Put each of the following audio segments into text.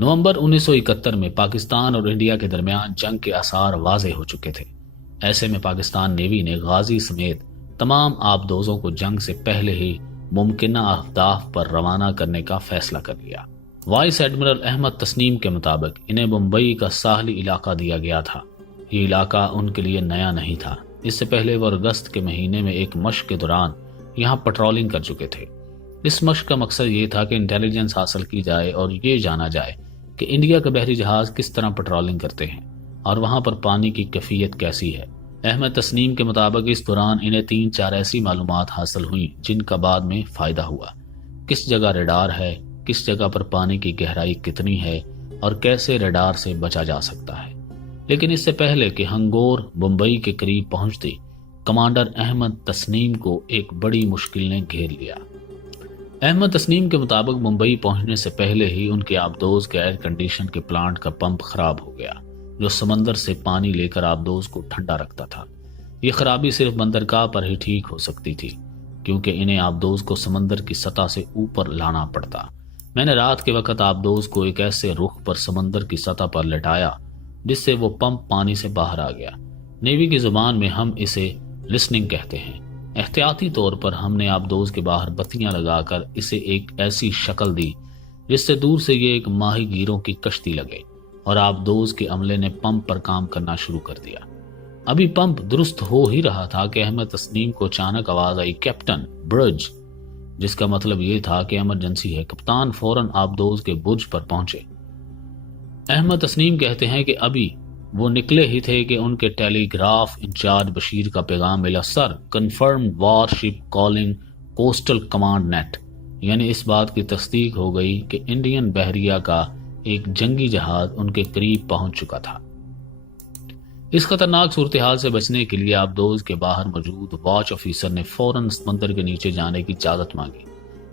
نومبر 1971 میں پاکستان اور انڈیا کے درمیان جنگ کے آثار واضح ہو چکے تھے۔ ایسے میں پاکستان نیوی نے غازی سمیت تمام آبدوزوں کو جنگ سے پہلے ہی ممکنہ اہداف پر روانہ کرنے کا فیصلہ کر لیا۔ وائس ایڈمرل احمد تسنیم کے مطابق انہیں ممبئی کا ساحلی علاقہ دیا گیا تھا۔ یہ علاقہ ان کے لیے نیا نہیں تھا۔ اس سے پہلے وہ اگست کے مہینے میں ایک مشق کے دوران یہاں پٹرولنگ کر چکے تھے۔ اس مشق کا مقصد یہ تھا کہ انٹیلیجنس حاصل کی جائے اور یہ جانا جائے کہ انڈیا کے بحری جہاز کس طرح پٹرولنگ کرتے ہیں اور وہاں پر پانی کی کیفیت کیسی ہے۔ احمد تسنیم کے مطابق اس دوران انہیں 3-4 ایسی معلومات حاصل ہوئیں جن کا بعد میں فائدہ ہوا۔ کس جگہ ریڈار ہے، کس جگہ پر پانی کی گہرائی کتنی ہے اور کیسے ریڈار سے بچا جا سکتا ہے۔ لیکن اس سے پہلے کہ ہنگور ممبئی کے قریب پہنچتی، کمانڈر احمد تسنیم کو ایک بڑی مشکل نے گھیر لیا۔ احمد تسنیم کے مطابق ممبئی پہنچنے سے پہلے ہی ان کے آبدوز کے ایئر کنڈیشن کے پلانٹ کا پمپ خراب ہو گیا، جو سمندر سے پانی لے کر آبدوز کو ٹھنڈا رکھتا تھا۔ یہ خرابی صرف بندرگاہ پر ہی ٹھیک ہو سکتی تھی، کیونکہ انہیں آبدوز کو سمندر کی سطح سے اوپر لانا پڑتا۔ میں نے رات کے وقت آبدوز کو ایک ایسے رخ پر سمندر کی سطح پر لٹایا جس سے وہ پمپ پانی سے باہر آ گیا۔ نیوی کی زبان میں ہم اسے لسننگ کہتے ہیں۔ احتیاطی طور پر ہم نے آبدوز کے باہر بتیاں لگا کر اسے ایک ایسی شکل دی جس سے دور سے یہ ایک ماہی گیروں کی کشتی لگے، اور آبدوز کے عملے نے پمپ پر کام کرنا شروع کر دیا۔ ابھی پمپ درست ہو ہی رہا تھا کہ احمد تسنیم کو اچانک آواز آئی، کیپٹن برج، جس کا مطلب یہ تھا کہ ایمرجنسی ہے۔ کپتان فوراً آبدوز کے برج پر پہنچے۔ احمد تسنیم کہتے ہیں کہ ابھی وہ نکلے ہی تھے کہ ان کے ٹیلی گراف انچارج بشیر کا پیغام ملا، سر کنفرم وار شپ کالنگ کوسٹل کمانڈ نیٹ، یعنی اس بات کی تصدیق ہو گئی کہ انڈین بحریہ کا ایک جنگی جہاز ان کے قریب پہنچ چکا تھا۔ اس خطرناک صورتحال سے بچنے کے لیے آبدوز کے باہر موجود واچ آفیسر نے فوراً سمندر کے نیچے جانے کی اجازت مانگی،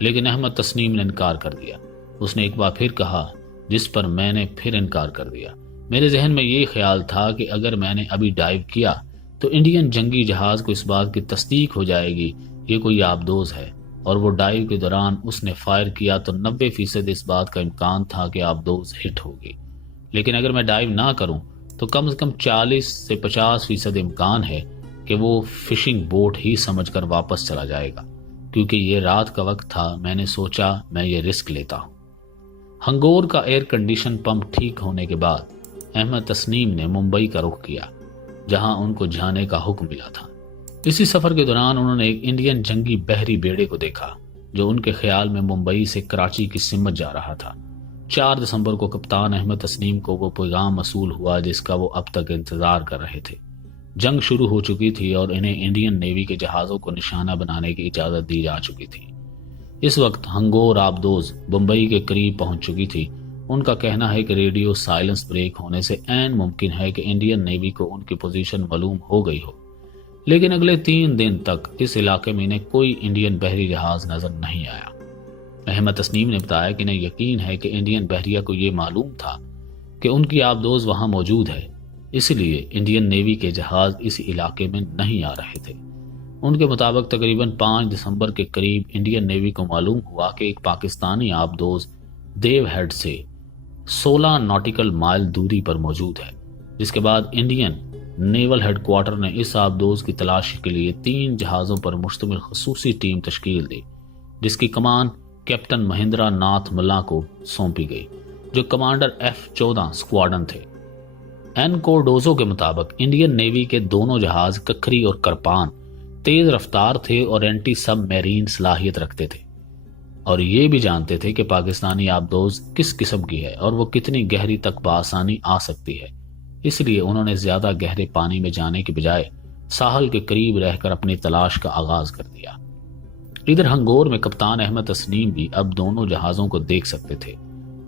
لیکن احمد تسنیم نے انکار کر دیا۔ اس نے ایک بار پھر کہا، جس پر میں نے پھر انکار کر دیا۔ میرے ذہن میں یہ خیال تھا کہ اگر میں نے ابھی ڈائیو کیا تو انڈین جنگی جہاز کو اس بات کی تصدیق ہو جائے گی یہ کوئی آبدوز ہے، اور وہ ڈائیو کے دوران اس نے فائر کیا تو 90% اس بات کا امکان تھا کہ آبدوز ہٹ ہوگی۔ لیکن اگر میں ڈائیو نہ کروں تو کم از کم 40 سے 50% امکان ہے کہ وہ فشنگ بوٹ ہی سمجھ کر واپس چلا جائے گا۔ کیونکہ یہ رات کا وقت تھا، میں نے سوچا میں یہ رسک لیتا ہوں۔ ہنگور کا ایئر کنڈیشن پمپ ٹھیک ہونے کے بعد احمد تسنیم نے ممبئی کا رخ کیا، جہاں ان کو جانے کا حکم ملا تھا۔ اسی سفر کے دوران انہوں نے ایک انڈین جنگی بحری بیڑے کو دیکھا جو ان کے خیال میں ممبئی سے کراچی کی سمت جا رہا تھا۔ 4 دسمبر کو کپتان احمد تسنیم کو وہ پیغام موصول ہوا جس کا وہ اب تک انتظار کر رہے تھے۔ جنگ شروع ہو چکی تھی اور انہیں انڈین نیوی کے جہازوں کو نشانہ بنانے کی اجازت دی جا چکی تھی۔ اس وقت ہنگور آبدوز ممبئی کے قریب پہنچ چکی تھی۔ ان کا کہنا ہے کہ ریڈیو سائلنس بریک ہونے سے عین ممکن ہے کہ انڈین نیوی کو ان کی پوزیشن معلوم ہو گئی ہو، لیکن اگلے 3 دن تک اس علاقے میں انہیں کوئی انڈین بحری جہاز نظر نہیں آیا۔ احمد تسنیم نے بتایا کہ انہیں یقین ہے کہ انڈین بحریہ کو یہ معلوم تھا کہ ان کی آبدوز وہاں موجود ہے، اس لیے انڈین نیوی کے جہاز اس علاقے میں نہیں آ رہے تھے۔ ان کے مطابق تقریباً 5 دسمبر کے قریب انڈین نیوی کو معلوم ہوا کہ ایک پاکستانی آبدوز دیو ہیڈ سے 16 ناٹیکل مائل دوری پر موجود ہے، جس کے بعد انڈین نیول ہیڈ کوارٹر نے اس آبدوز کی تلاش کے لیے 3 جہازوں پر مشتمل خصوصی ٹیم تشکیل دی، جس کی کمان کیپٹن مہندرا ناتھ ملا کو سونپی گئی، جو کمانڈر F-14 اسکواڈرن تھے۔ این کوڈوزو کے مطابق انڈین نیوی کے دونوں جہاز ککھری اور کرپان تیز رفتار تھے اور اینٹی سب میرین صلاحیت رکھتے تھے، اور یہ بھی جانتے تھے کہ پاکستانی آبدوز کس قسم کی ہے اور وہ کتنی گہری تک بآسانی آ سکتی ہے۔ اس لیے انہوں نے زیادہ گہرے پانی میں جانے کے بجائے ساحل کے قریب رہ کر اپنی تلاش کا آغاز کر دیا۔ ادھر ہنگور میں کپتان احمد تسنیم بھی اب دونوں جہازوں کو دیکھ سکتے تھے،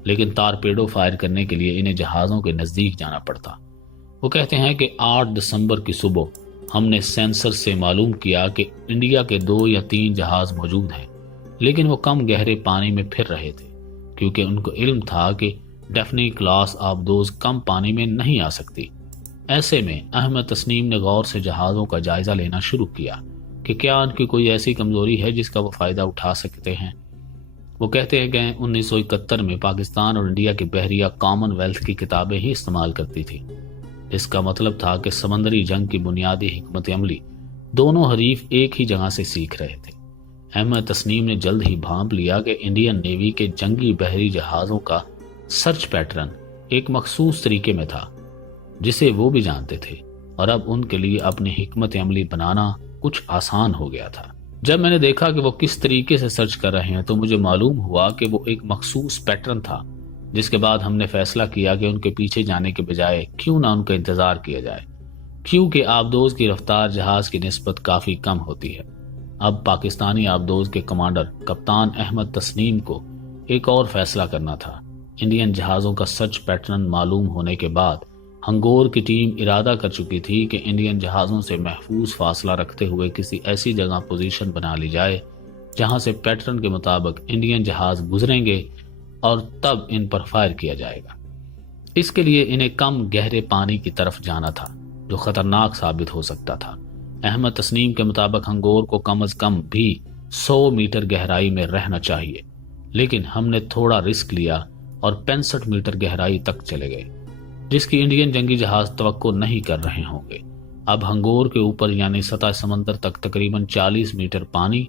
لیکن تارپیڈو فائر کرنے کے لیے انہیں جہازوں کے نزدیک جانا پڑتا۔ وہ کہتے ہیں کہ 8 دسمبر کی صبح ہم نے سینسر سے معلوم کیا کہ انڈیا کے 2 یا 3 جہاز موجود ہیں، لیکن وہ کم گہرے پانی میں پھر رہے تھے، کیونکہ ان کو علم تھا کہ ڈیفنی کلاس آبدوز کم پانی میں نہیں آ سکتی۔ ایسے میں احمد تسنیم نے غور سے جہازوں کا جائزہ لینا شروع کیا کہ کیا ان کی کوئی ایسی کمزوری ہے جس کا وہ فائدہ اٹھا سکتے ہیں۔ وہ کہتے ہیں کہ 1971 میں پاکستان اور انڈیا کی بحریہ کامن ویلتھ کی کتابیں ہی استعمال کرتی تھی۔ اس کا مطلب تھا کہ سمندری جنگ کی بنیادی حکمت عملی دونوں حریف ایک ہی جگہ سے سیکھ رہے تھے۔ احمد تسنیم نے جلد ہی بھانپ لیا کہ انڈین نیوی کے جنگی بحری جہازوں کا سرچ پیٹرن ایک مخصوص طریقے میں تھا جسے وہ بھی جانتے تھے، اور اب ان کے لیے اپنی حکمت عملی بنانا کچھ آسان ہو گیا تھا۔ جب میں نے دیکھا کہ وہ کس طریقے سے سرچ کر رہے ہیں تو مجھے معلوم ہوا کہ وہ ایک مخصوص پیٹرن تھا، جس کے بعد ہم نے فیصلہ کیا کہ ان کے پیچھے جانے کے بجائے کیوں نہ ان کا انتظار کیا جائے، کیونکہ آبدوز کی رفتار جہاز کی نسبت کافی کم ہوتی ہے۔ اب پاکستانی آبدوز کے کمانڈر کپتان احمد تسنیم کو ایک اور فیصلہ کرنا تھا۔ انڈین جہازوں کا سرچ پیٹرن معلوم ہونے کے بعد ہنگور کی ٹیم ارادہ کر چکی تھی کہ انڈین جہازوں سے محفوظ فاصلہ رکھتے ہوئے کسی ایسی جگہ پوزیشن بنا لی جائے جہاں سے پیٹرن کے مطابق انڈین جہاز گزریں گے اور تب ان پر فائر کیا جائے گا۔ اس کے لیے انہیں کم گہرے پانی کی طرف جانا تھا جو خطرناک ثابت ہو سکتا تھا۔ احمد تسنیم کے مطابق ہنگور کو کم از کم بھی 100 میٹر گہرائی میں رہنا چاہیے، لیکن ہم نے تھوڑا رسک لیا اور 65 میٹر گہرائی تک چلے گئے، جس کی انڈین جنگی جہاز توقع نہیں کر رہے ہوں گے۔ اب ہنگور کے اوپر یعنی سطح سمندر تک تقریباً 40 میٹر پانی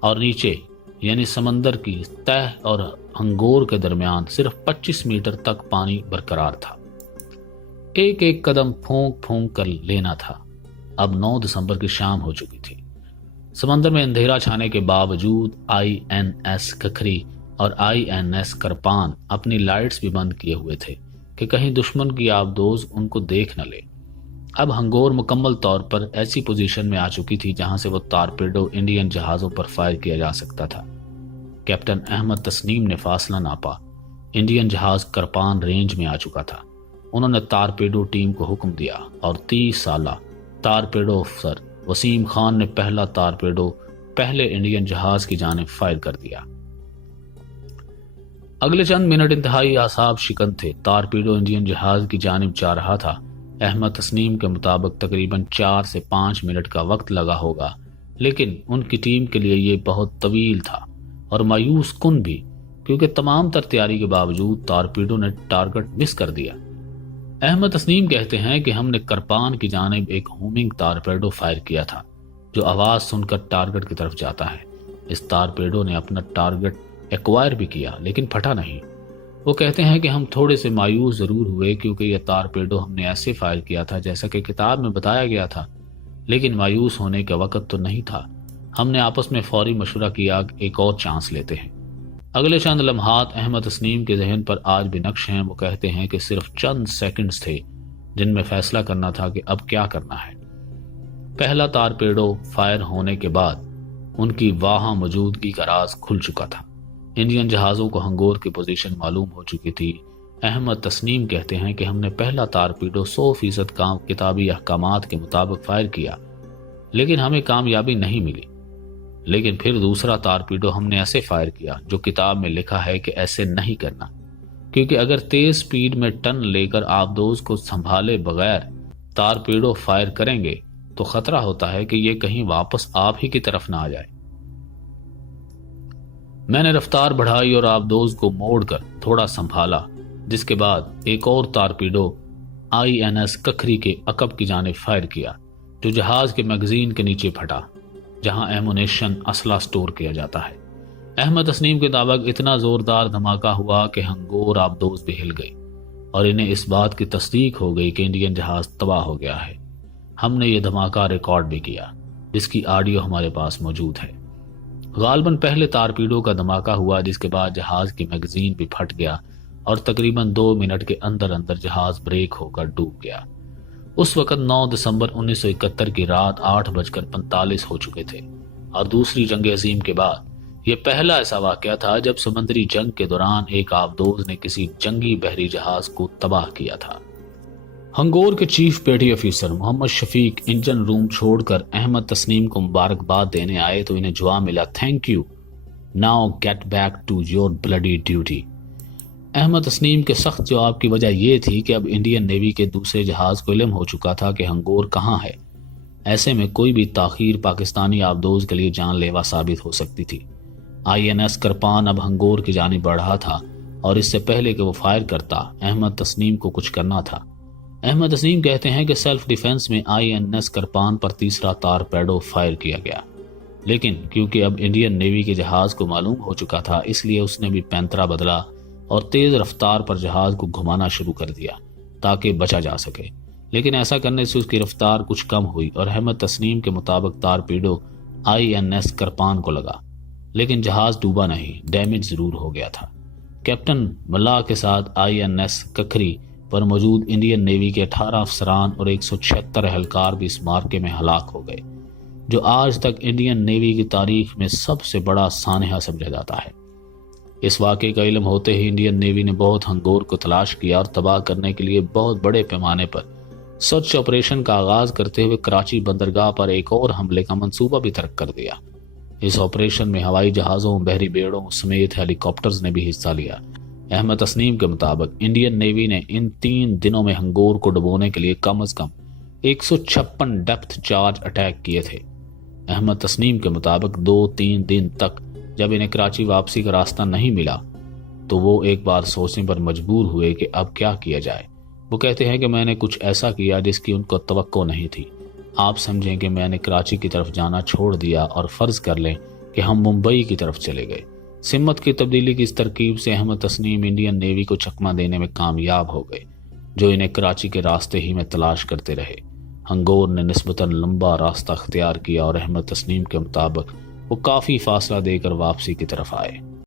اور نیچے یعنی سمندر کی تہ اور ہنگور کے درمیان صرف 25 میٹر تک پانی برقرار تھا۔ ایک ایک قدم پھونک پھونک کر لینا تھا۔ اب 9 دسمبر کی شام ہو چکی تھی۔ سمندر میں اندھیرا چھانے کے باوجود INS ککھری اور INS کرپان اپنی لائٹس بھی بند کیے ہوئے تھے کہ کہیں دشمن کی آبدوز ان کو دیکھ نہ لے۔ اب ہنگور مکمل طور پر ایسی پوزیشن میں آ چکی تھی جہاں سے وہ تارپیڈو انڈین جہازوں پر فائر کیا جا سکتا تھا۔ کیپٹن احمد تسنیم نے فاصلہ ناپا۔ انڈین جہاز کرپان رینج میں آ چکا تھا۔ انہوں نے تارپیڈو ٹیم کو حکم دیا اور 30 سالہ تارپیڈو افسر وسیم خان نے پہلا تارپیڈو پہلے انڈین جہاز کی جانب فائر کر دیا۔ اگلے چند منٹ انتہائی اعصاب شکن تھے۔ تارپیڈو انڈین جہاز کی جانب جا رہا تھا۔ احمد تسنیم کے مطابق تقریباً 4 سے 5 منٹ کا وقت لگا ہوگا، لیکن ان کی ٹیم کے لیے یہ بہت طویل تھا اور مایوس کن بھی، کیونکہ تمام تر تیاری کے باوجود تارپیڈو نے ٹارگٹ مس کر دیا۔ احمد تسنیم کہتے ہیں کہ ہم نے کرپان کی جانب ایک ہومنگ تارپیڈو فائر کیا تھا جو آواز سن کر ٹارگٹ کی طرف جاتا ہے۔ اس تارپیڈو نے اپنا ٹارگٹ ایکوائر بھی کیا لیکن پھٹا نہیں۔ وہ کہتے ہیں کہ ہم تھوڑے سے مایوس ضرور ہوئے کیونکہ یہ تارپیڈو ہم نے ایسے فائر کیا تھا جیسا کہ کتاب میں بتایا گیا تھا، لیکن مایوس ہونے کا وقت تو نہیں تھا۔ ہم نے آپس میں فوری مشورہ کیا کہ ایک اور چانس لیتے ہیں۔ اگلے چند لمحات احمد تسنیم کے ذہن پر آج بھی نقش ہیں۔ وہ کہتے ہیں کہ صرف چند سیکنڈز تھے جن میں فیصلہ کرنا تھا کہ اب کیا کرنا ہے۔ پہلا تارپیڈو فائر ہونے کے بعد ان کی وہاں موجودگی کا راز کھل چکا تھا۔ انڈین جہازوں کو ہنگور کی پوزیشن معلوم ہو چکی تھی۔ احمد تسنیم کہتے ہیں کہ ہم نے پہلا تارپیڈو 100% کتابی احکامات کے مطابق فائر کیا، لیکن ہمیں کامیابی نہیں ملی۔ لیکن پھر دوسرا تارپیڈو ہم نے ایسے فائر کیا جو کتاب میں لکھا ہے کہ ایسے نہیں کرنا، کیونکہ اگر تیز سپیڈ میں ٹن لے کر آبدوز کو سنبھالے بغیر تارپیڈو فائر کریں گے تو خطرہ ہوتا ہے کہ یہ کہیں واپس آپ ہی کی طرف نہ آ جائے۔ میں نے رفتار بڑھائی اور آبدوز کو موڑ کر تھوڑا سنبھالا، جس کے بعد ایک اور تارپیڈو INS ککھری کے عقب کی جانب فائر کیا جو جہاز کے میگزین کے نیچے پھٹا جہاں ایمونیشن اسلحہ سٹور کیا جاتا ہے۔ احمد تسنیم کے مطابق اتنا زوردار دھماکہ ہوا کہ ہنگور آبدوز بھی ہل گئی اور انہیں اس بات کی تصدیق ہو گئی کہ انڈین جہاز تباہ ہو گیا ہے۔ ہم نے یہ دھماکہ ریکارڈ بھی کیا جس کی آڈیو ہمارے پاس موجود ہے۔ غالباً پہلے تارپیڈو کا دھماکہ ہوا جس کے بعد جہاز کی میگزین بھی پھٹ گیا اور تقریباً 2 منٹ کے اندر اندر جہاز بریک ہو کر ڈوب گیا۔ اس وقت 9 دسمبر 1971 کی رات 8:45 ہو چکے تھے اور دوسری جنگ عظیم کے بعد یہ پہلا ایسا واقعہ تھا جب سمندری جنگ کے دوران ایک آبدوز نے کسی جنگی بحری جہاز کو تباہ کیا تھا۔ ہنگور کے چیف پیٹی آفیسر محمد شفیق انجن روم چھوڑ کر احمد تسنیم کو مبارکباد دینے آئے تو انہیں جواب ملا، thank you, now get back to your bloody duty. Ahmed Tasneem کے سخت جواب کی وجہ یہ تھی کہ اب انڈین نیوی کے دوسرے جہاز کو علم ہو چکا تھا کہ ہنگور کہاں ہے۔ ایسے میں کوئی بھی تاخیر پاکستانی آبدوز کے لیے جان لیوا ثابت ہو سکتی تھی۔ INS کرپان اب ہنگور کی جانب بڑھ رہا تھا اور اس سے پہلے کہ وہ فائر کرتا احمد تسنیم کو کچھ کرنا تھا۔ احمد تسنیم کہتے ہیں کہ سیلف ڈیفنس میں INS کرپان پر تیسرا تارپیڈو فائر کیا گیا، لیکن کیونکہ اب انڈین نیوی کے جہاز کو معلوم ہو چکا تھا اس لیے اس نے بھی پینترا بدلا اور تیز رفتار پر جہاز کو گھمانا شروع کر دیا تاکہ بچا جا سکے، لیکن ایسا کرنے سے اس کی رفتار کچھ کم ہوئی اور احمد تسنیم کے مطابق تارپیڈو INS کرپان کو لگا، لیکن جہاز ڈوبا نہیں، ڈیمیج ضرور ہو گیا تھا۔ کیپٹن ملا کے ساتھ INS ککھری پر موجود انڈین نیوی کے 18 افسران اور 176 اہلکار بھی اس مارکے میں ہلاک ہو گئے، جو آج تک انڈین نیوی کی تاریخ میں سب سے بڑا سانحہ سمجھا جاتا ہے۔ اس واقعے کا علم ہوتے ہی انڈین نیوی نے بہت ہنگور کو تلاش کیا اور تباہ کرنے کے لیے بہت بڑے پیمانے پر سرچ آپریشن کا آغاز کرتے ہوئے کراچی بندرگاہ پر ایک اور حملے کا منصوبہ بھی ترک کر دیا۔ اس آپریشن میں ہوائی جہازوں، بحری بیڑوں سمیت ہیلی کاپٹرز نے بھی حصہ لیا۔ احمد تسنیم کے مطابق انڈین نیوی نے ان 3 دنوں میں ہنگور کو ڈبونے کے لیے کم از کم 156 ڈیپتھ چارج اٹیک کیے تھے۔ احمد تسنیم کے مطابق 2-3 دن تک جب انہیں کراچی واپسی کا راستہ نہیں ملا تو وہ ایک بار سوچنے پر مجبور ہوئے کہ اب کیا کیا جائے۔ وہ کہتے ہیں کہ میں نے کچھ ایسا کیا جس کی ان کو توقع نہیں تھی۔ آپ سمجھیں کہ میں نے کراچی کی طرف جانا چھوڑ دیا اور فرض کر لیں کہ ہم ممبئی کی طرف چلے گئے۔ سمت کی تبدیلی کی اس ترکیب سے احمد تسنیم انڈین نیوی کو چکمہ دینے میں کامیاب ہو گئے، جو انہیں کراچی کے راستے ہی میں تلاش کرتے رہے۔ ہنگور نے نسبتاً لمبا راستہ اختیار کیا اور احمد تسنیم کے مطابق وہ کافی فاصلہ دے کر واپسی کی طرف آئے۔